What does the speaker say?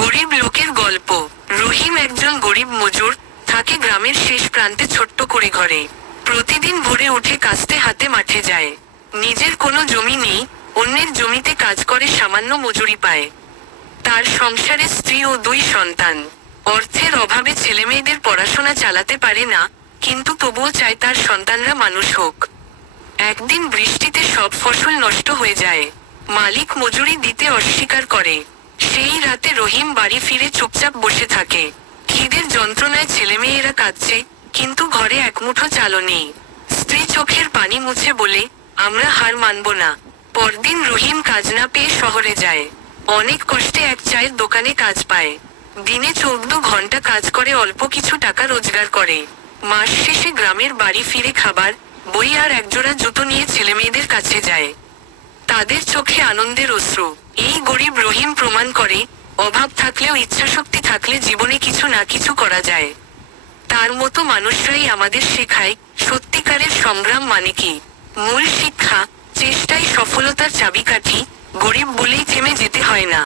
গরিব লোকের গল্প। রহিম একজন গরিব মজুর, থাকে গ্রামের শেষ প্রান্তে ছোট্ট কুড়ি ঘরে। প্রতিদিন ভোরে উঠে কাস্তে হাতে মাঠে যায়। নিজের কোনো জমি নেই, অন্যের জমিতে কাজ করে সামান্য মজুরি পায়। তার সংসারে স্ত্রী ও 2 সন্তান। অর্থের অভাবে ছেলেমেয়েদের পড়াশোনা চালাতে পারে না, কিন্তু তবুও চায় তার সন্তানরা মানুষ হোক। একদিন বৃষ্টিতে সব ফসল নষ্ট হয়ে যায়। মালিক মজুরি দিতে অস্বীকার করে। সেই রাতে রহিম বাড়ি ফিরে চুপচাপ বসে থাকে। খিদের যন্ত্রণায় ছেলেমেয়েরা কাঁদছে, কিন্তু ঘরে একমুঠো চালও নেই। স্ত্রী চোখের পানি মুছে বলে, আমরা হার মানব না। পরদিন রহিম কাজ না পেয়ে শহরে যায়। অনেক কষ্টে এক চায়ের দোকানে কাজ পায়। দিনে 14 ঘন্টা কাজ করে অল্প কিছু টাকা রোজগার করে। মাস শেষে গ্রামের বাড়ি ফিরে খাবার, বই আর একজোড়া জুতো নিয়ে ছেলেমেয়েদের কাছে যায়। তাদের চোখে আনন্দের অশ্রু। এই গরিব রহিম প্রমাণ করে, অভাব থাকলেও ইচ্ছাশক্তি থাকলে জীবনে কিছু না কিছু করা যায়। তার মতো মানুষরাই আমাদের শেখায়, সত্যিকারের সংগ্রাম মানে কি। মূল শিক্ষা, চেষ্টাই সফলতার চাবিকাঠি, গরিব বলেই থেমে যেতে হয় না।